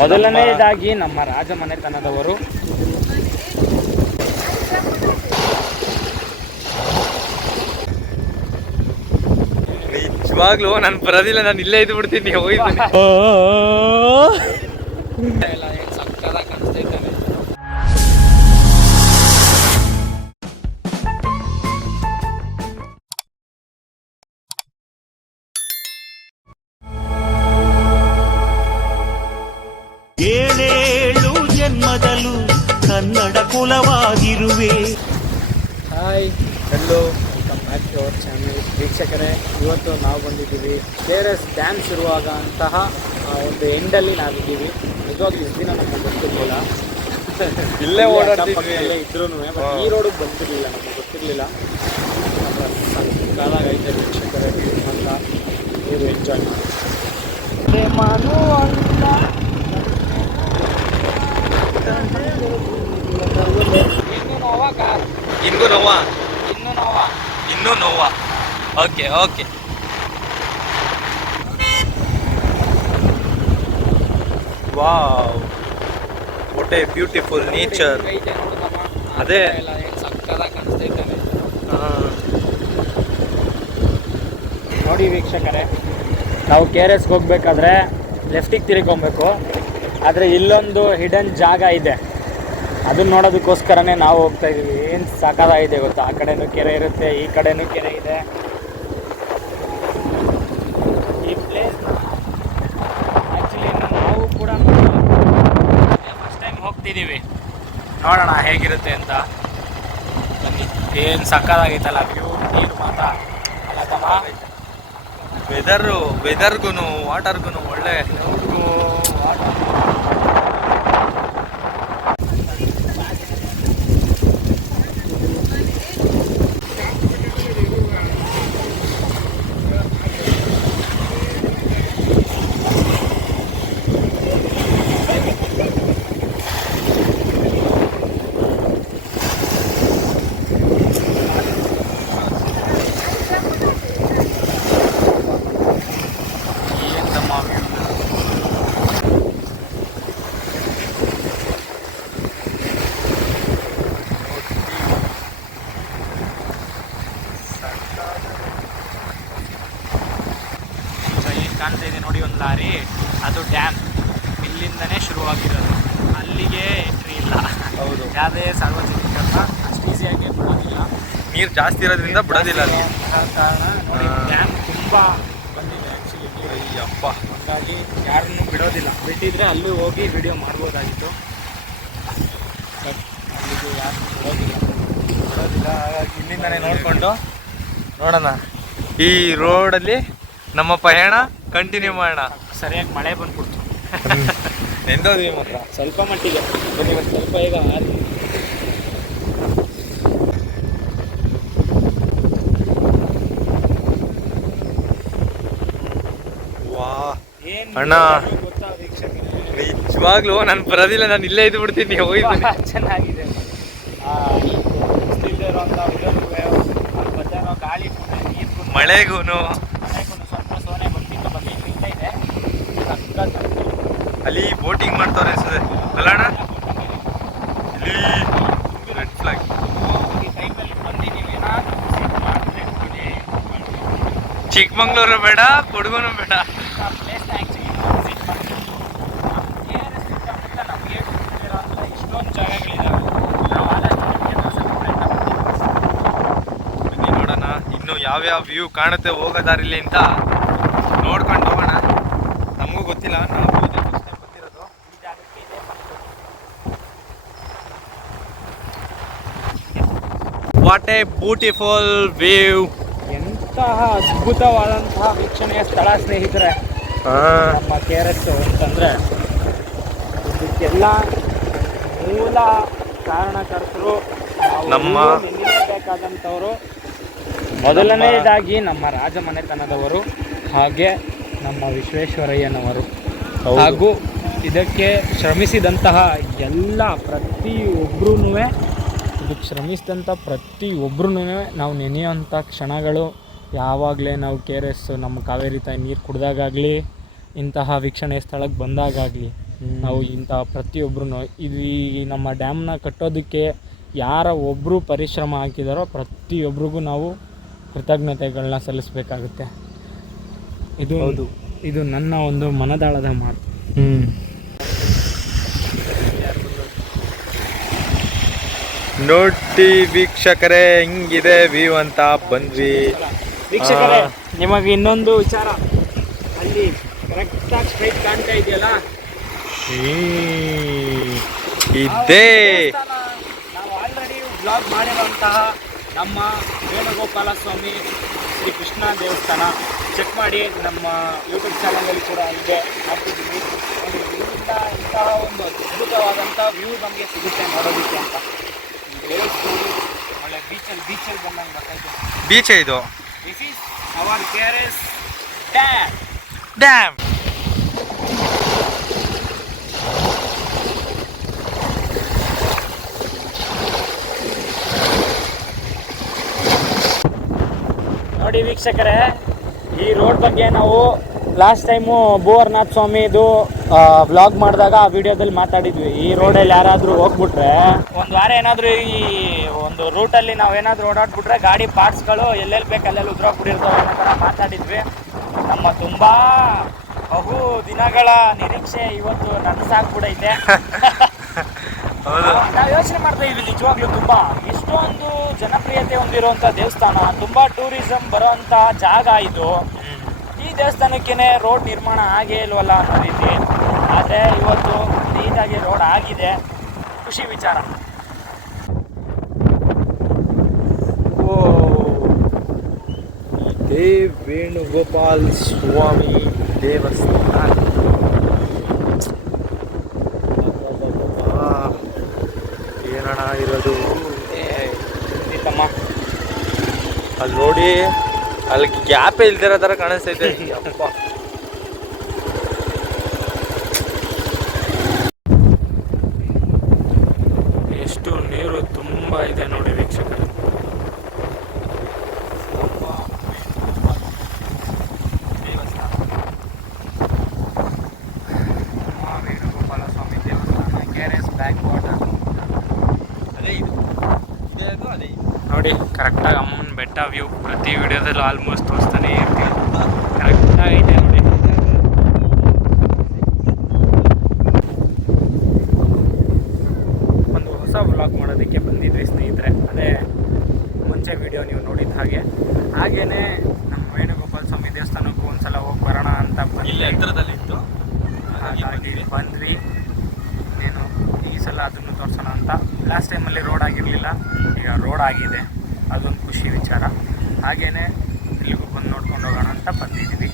ಮೊದಲನೆಯದಾಗಿ ನಮ್ಮ ರಾಜಮನೆತನದವರು ನಿಜವಾಗ್ಲೂ ನಾನು ಬರೋದಿಲ್ಲ, ನಾನು ಇಲ್ಲೇ ಇದ್ದು ಬಿಡ್ತೀನಿ. ಹೋಗಿದ್ದೀನಿ ಏಳೇಳು ಜನ್ಮದಲ್ಲೂ ಕನ್ನಡ ಕುಲವಾಗಿರುವೆ. Hi, hello, welcome back to our channel. ವೀಕ್ಷಕರೇ, ಇವತ್ತು ನಾವು ಬಂದಿದ್ದೀವಿ KRS ಡ್ಯಾಮ್ ಶುರುವಾಗ ಅಂತಹ ಒಂದು ಎಂಡಲ್ಲಿ ನಾವಿದ್ದೀವಿ. ನಿಜವಾಗ್ಲೂ ಇಷ್ಟು ದಿನ ನಮಗೆ ಗೊತ್ತಿರಲಿಲ್ಲ, ಇಲ್ಲೇ ಓಡಾಡ್ತಿದ್ವಿ ಇದ್ರೂ ಈ ರೋಡಿಗೆ ಬಂದಿರಲಿಲ್ಲ, ನಮಗೆ ಗೊತ್ತಿರಲಿಲ್ಲ. ಕಾಲಾಗ ಐತೆ ವೀಕ್ಷಕರೇ ಅಂತ ನೀವು ಎಂಜಾಯ್ ಮಾಡಿ. ಇನ್ನೂ ನೋವಾ. Okay okay. Wow, what a beautiful nature. ಅದೇ ನೋಡಿ ವೀಕ್ಷಕರೇ, ನಾವು KRSಗೆ ಹೋಗ್ಬೇಕಾದ್ರೆ ಲೆಫ್ಟಿಗೆ ತಿರ್ಕೊಬೇಕು. ಆದರೆ ಇಲ್ಲೊಂದು ಹಿಡನ್ ಜಾಗ ಇದೆ, ಅದನ್ನ ನೋಡೋದಕ್ಕೋಸ್ಕರನೇ ನಾವು ಹೋಗ್ತಾ ಇದ್ದೀವಿ. ಏನು ಸಖತ್ತಾಗಿದೆ ಗೊತ್ತಾ, ಆ ಕಡೆನೂ ಕೆರೆ ಇರುತ್ತೆ, ಈ ಕಡೆನೂ ಕೆರೆ ಇದೆ. ಈ ಪ್ಲೇಸ್ ಆ್ಯಕ್ಚುಲಿ ನಾವು ಕೂಡ ಫಸ್ಟ್ ಟೈಮ್ ಹೋಗ್ತಿದ್ದೀವಿ, ನೋಡೋಣ ಹೇಗಿರುತ್ತೆ ಅಂತ. ಬನ್ನಿ. ಏನು ಸಖತ್ತಾಗೈತಲ್ಲ ವ್ಯೂ, ನೀರು ಮಾತ್ರ ವೆದರ್ಗೂ ವಾಟರ್ಗೂ ಒಳ್ಳೆ. ಕಾಣ್ತಾ ಇದೆ ನೋಡಿ ಒಂದು ಲಾರಿ, ಅದು ಡ್ಯಾಮ್. ಇಲ್ಲಿಂದನೇ ಶುರುವಾಗಿರೋದು, ಅಲ್ಲಿಗೆ ಎಂಟ್ರಿ ಇಲ್ಲ. ಹೌದು, ಯಾವುದೇ ಸಾರ್ವಜನಿಕರನ್ನ ಅಷ್ಟು ಈಸಿಯಾಗಿ ಬಿಡೋದಿಲ್ಲ, ನೀರು ಜಾಸ್ತಿ ಇರೋದ್ರಿಂದ ಬಿಡೋದಿಲ್ಲ ಅಲ್ಲಿ. ಕಾರಣ ನೋಡಿ ಡ್ಯಾಮ್ ತುಂಬ ಬಂದಿದೆ ಆ್ಯಕ್ಚುಲಿ. ಅಯ್ಯಪ್ಪ, ಹಾಗಾಗಿ ಯಾರನ್ನೂ ಬಿಡೋದಿಲ್ಲ. ಬಿಟ್ಟಿದ್ರೆ ಅಲ್ಲೂ ಹೋಗಿ ವಿಡಿಯೋ ಮಾಡ್ಬೋದಾಗಿತ್ತು, ಬಟ್ ಅಲ್ಲಿಗೆ ಯಾರನ್ನೂ ಬಿಡೋದಿಲ್ಲ. ಹಾಗಾಗಿ ಇಲ್ಲಿಂದನೇ ನೋಡಿಕೊಂಡು ನೋಡೋಣ. ಈ ರೋಡಲ್ಲಿ ನಮ್ಮ ಪಯಣ ಕಂಟಿನ್ಯೂ ಮಾಡೋಣ. ಸರಿಯಾಗಿ ಮಳೆ ಬಂದ್ಬಿಡ್ತು, ನೆಂದೋದ್ವಿ ಮಾತ್ರ ಸ್ವಲ್ಪ ಮಟ್ಟಿಗೆ. ಬನ್ನಿ ಒಂದು ಸ್ವಲ್ಪ ಈಗ ಅಣ್ಣ, ಗೊತ್ತಾ ವೀಕ್ಷಕರೇ, ನಿಜವಾಗ್ಲೂ ನಾನು ಬರೋದಿಲ್ಲ, ನಾನು ಇಲ್ಲೇ ಇದ್ದು ಬಿಡ್ತೀನಿ. ಹೋಗಿದ್ದೀನಿ. ಚೆನ್ನಾಗಿದೆ ಗಾಳಿ, ಮಳೆಗೂ ಸ್ವಲ್ಪ ಸೋನೆ ಬರ್ತಿತ್ತು, ಬಂದಿಲ್ಲ ಇದೆ. ಅಲ್ಲಿ ಬೋಟಿಂಗ್ ಮಾಡ್ತಾರೆ ಅಲ್ಲಣ್ಣ, ಇಲ್ಲಿ ರೆಡ್ ಫ್ಲಾಗ್. ಚಿಕ್ಕಮಂಗ್ಳೂರು ಬೇಡ, ಕೊಡಗುನು ಬೇಡ. ಇಷ್ಟೊಂದು ಜಾಗಗಳಿದ್ದಾವೆ, ಬನ್ನಿ ನೋಡೋಣ ಇನ್ನು ಯಾವ್ಯಾವ ವ್ಯೂ ಕಾಣುತ್ತೆ ಹೋಗೋ ದಾರಿಲಿ ಅಂತ ನೋಡ್ಕೊಂಡು ಹೋಗೋಣ. ನಮಗೂ ಗೊತ್ತಿಲ್ಲ, ನಾವು ಗೊತ್ತಿರೋದು ಈ ಜಾಗಕ್ಕೆ ಇದೆ. What a beautiful view. ಎಂತಹ ಅದ್ಭುತವಾದಂತಹ ವೀಕ್ಷಣೆಯ ಸ್ಥಳ ಸ್ನೇಹಿತರೆ ನಮ್ಮ KRS ಅಂತಂದರೆ. ಇದಕ್ಕೆಲ್ಲ ಮೂಲ ಕಾರಣಕರ್ತರು ನಮ್ಮ ನೆನೆಯಬೇಕಾದಂಥವರು ಮೊದಲನೆಯದಾಗಿ ನಮ್ಮ ರಾಜಮನೆತನದವರು, ಹಾಗೆ ನಮ್ಮ ವಿಶ್ವೇಶ್ವರಯ್ಯನವರು, ಹಾಗೂ ಇದಕ್ಕೆ ಶ್ರಮಿಸಿದಂತಹ ಎಲ್ಲ ಪ್ರತಿಯೊಬ್ಬರೂ, ಇದಕ್ಕೆ ಶ್ರಮಿಸಿದಂಥ ಪ್ರತಿಯೊಬ್ಬರೂ ನಾವು ನೆನೆಯುವಂಥ ಕ್ಷಣಗಳು ಯಾವಾಗಲೇ ನಾವು KRS ನಮ್ಮ ಕಾವೇರಿ ತಾಯಿ ನೀರು ಕುಡಿದಾಗಲಿ, ಇಂತಹ ವೀಕ್ಷಣೆಯ ಸ್ಥಳಕ್ಕೆ ಬಂದಾಗಲಿ ನಾವು ಇಂಥ ಪ್ರತಿಯೊಬ್ಬರು ಇದು ಈ ನಮ್ಮ ಡ್ಯಾಮ್ನ ಕಟ್ಟೋದಕ್ಕೆ ಯಾರ ಒಬ್ಬರು ಪರಿಶ್ರಮ ಹಾಕಿದಾರೋ ಪ್ರತಿಯೊಬ್ಬರಿಗೂ ನಾವು ಕೃತಜ್ಞತೆಗಳನ್ನ ಸಲ್ಲಿಸಬೇಕಾಗುತ್ತೆ. ಇದು ನನ್ನ ಒಂದು ಮನದಾಳದ ಮಾತು. ನೋಡಿ ವೀಕ್ಷಕರೇ, ಹಿಂಗಿದೆ ವ್ಯೂ ಅಂತ ಬಂದ್ವಿ. ವೀಕ್ಷಕರೇ, ನಿಮಗೆ ಇನ್ನೊಂದು ವಿಚಾರ, ಅಲ್ಲಿ ಕರೆಕ್ಟಾಗಿ ಸ್ಟ್ರೈಟ್ ಕಾಣ್ತಾ ಇದೆಯಲ್ಲ, ಇದೇ ನಾವು ಆಲ್ರೆಡಿ ಬ್ಲಾಗ್ ಮಾಡಿರುವಂತಹ ನಮ್ಮ ವೇಣುಗೋಪಾಲ ಸ್ವಾಮಿ ಶ್ರೀ ಕೃಷ್ಣ ದೇವಸ್ಥಾನ. ಚೆಕ್ ಮಾಡಿ, ನಮ್ಮ ಯೂಟ್ಯೂಬ್ ಚಾನಲಲ್ಲಿ ಕೂಡ ಇದೆ, ಹಾಕಿದ್ದೀವಿ. ಇಲ್ಲಿಂದ ಇಂತಹ ಒಂದು ಅದ್ಭುತವಾದಂಥ ವ್ಯೂ ನಮಗೆ ಸಿಗುತ್ತೆ ನೋಡೋದಕ್ಕೆ ಅಂತ. ವೇವ್ಸ್ ನೋಡಿ, ಒಳ್ಳೆ ಬೀಚಲ್ಲಿ ಬಂದಂಗೆ ಬರ್ತೈತೆ. ಬೀಚ್ ಇದು. This is our KRS dam. ನೋಡಿ ವೀಕ್ಷಕರೇ, ಈ ರೋಡ್ ಬಗ್ಗೆ ನಾವು ಲಾಸ್ಟ್ ಟೈಮು ಭೂವರ್ನಾಥ್ ಸ್ವಾಮಿದು ವ್ಲಾಗ್ ಮಾಡಿದಾಗ ಆ ವಿಡಿಯೋದಲ್ಲಿ ಮಾತಾಡಿದ್ವಿ. ಈ ರೋಡಲ್ಲಿ ಯಾರಾದರೂ ಹೋಗ್ಬಿಟ್ರೆ, ಒಂದು ವಾರ ಏನಾದರೂ ಈ ಒಂದು ರೂಟಲ್ಲಿ ನಾವು ಏನಾದರೂ ಓಡಾಡ್ಬಿಟ್ರೆ ಗಾಡಿ ಪಾರ್ಟ್ಸ್ಗಳು ಎಲ್ಲೆಲ್ಲಿ ಬೇಕು ಅಲ್ಲೆಲ್ಲಿ ಉದ್ರೋಗ್ಬಿಟ್ಟಿರ್ತವೆ ಅನ್ನೋ ಥರ ಮಾತಾಡಿದ್ವಿ. ನಮ್ಮ ತುಂಬ ಬಹು ದಿನಗಳ ನಿರೀಕ್ಷೆ ಇವತ್ತು ನನಸಾಗ್ಬಿಡೈತೆ. ನಾವು ಯೋಚನೆ ಮಾಡ್ತಾ ಇದ್ವಿ, ನಿಜವಾಗ್ಲೂ ತುಂಬ ಎಷ್ಟೊಂದು ಜನಪ್ರಿಯತೆ ಹೊಂದಿರುವಂಥ ದೇವಸ್ಥಾನ, ತುಂಬ ಟೂರಿಸಂ ಬರೋವಂಥ ಜಾಗ ಇದು. ಈ ದೇವಸ್ಥಾನಕ್ಕೇ ರೋಡ್ ನಿರ್ಮಾಣ ಆಗೇ ಇಲ್ವಲ್ಲ ಅನ್ನೋ ರೀತಿ. ಆದರೆ ಇವತ್ತು ನೀಟಾಗಿ ರೋಡ್ ಆಗಿದೆ, ಖುಷಿ ವಿಚಾರ. ಇದೇ ವೇಣುಗೋಪಾಲ್ ಸ್ವಾಮಿ ದೇವಸ್ಥಾನ. ಏನಣ್ಣ ಇರೋದು ಅಲ್ಲಿ ನೋಡಿ, ಅಲ್ಲಿ ಗ್ಯಾಪ್ ಇಲ್ದಿರೋ ಥರ ಕಾಣಿಸ್ತೈತೆ. ಅಪ್ಪ, ಎಷ್ಟು ನೀರು ತುಂಬ ಇದೆ ನೋಡಿ ವೀಕ್ಷಕರು. ವೇಣುಗೋಪಾಲ ಸ್ವಾಮಿ ದೇವಸ್ಥಾನ, KRS ಬ್ಯಾಕ್ ವಾಟರ್. ಅದೇ ಇದು, ಅದೇ ನೋಡಿ ಕರೆಕ್ಟಾಗಿ ಅಮ್ಮನ ಬೆಟ್ಟ ವ್ಯೂ ಪ್ರತಿ ವಿಡಿಯೋದಲ್ಲೂ ಆಲ್ಮೋಸ್ಟ್ ತೋರಿಸ್ತಾನೆ ಇರ್ತೀವಿ. ಕರೆಕ್ಟಾಗೈತೆ ನೋಡಿ. ಒಂದು ಹೊಸ ವ್ಲಾಗ್ ಮಾಡೋದಕ್ಕೆ ಬಂದಿದ್ವಿ ಸ್ನೇಹಿತರೆ. ಅದೇ ಮುಂಚೆ ವಿಡಿಯೋ ನೀವು ನೋಡಿದ ಹಾಗೇನೆ ನಮ್ಮ ವೇಣುಗೋಪಾಲ ಸ್ವಾಮಿ ದೇವಸ್ಥಾನಕ್ಕೂ ಒಂದ್ಸಲ ಹೋಗಿ ಬರೋಣ ಅಂತ ಇಲ್ಲಿ ಹತ್ತಿರದಲ್ಲಿತ್ತು, ಹಾಗಾಗಿ ಬಂದ್ವಿ. ಏನು ಈ ಸಲ ಅದನ್ನು ತೋರಿಸೋಣ ಅಂತ. ಲಾಸ್ಟ್ ಟೈಮಲ್ಲಿ ರೋಡ್ ಆಗಿರಲಿಲ್ಲ, ಈಗ ರೋಡ್ ಆಗಿದೆ, ಅದೊಂದು ಖುಷಿ ವಿಚಾರ. ಹಾಗೆಯೇ ಇಲ್ಲಿಗೂ ಬಂದು ನೋಡ್ಕೊಂಡು ಹೋಗೋಣ ಅಂತ ಬಂದಿದ್ದೀವಿ.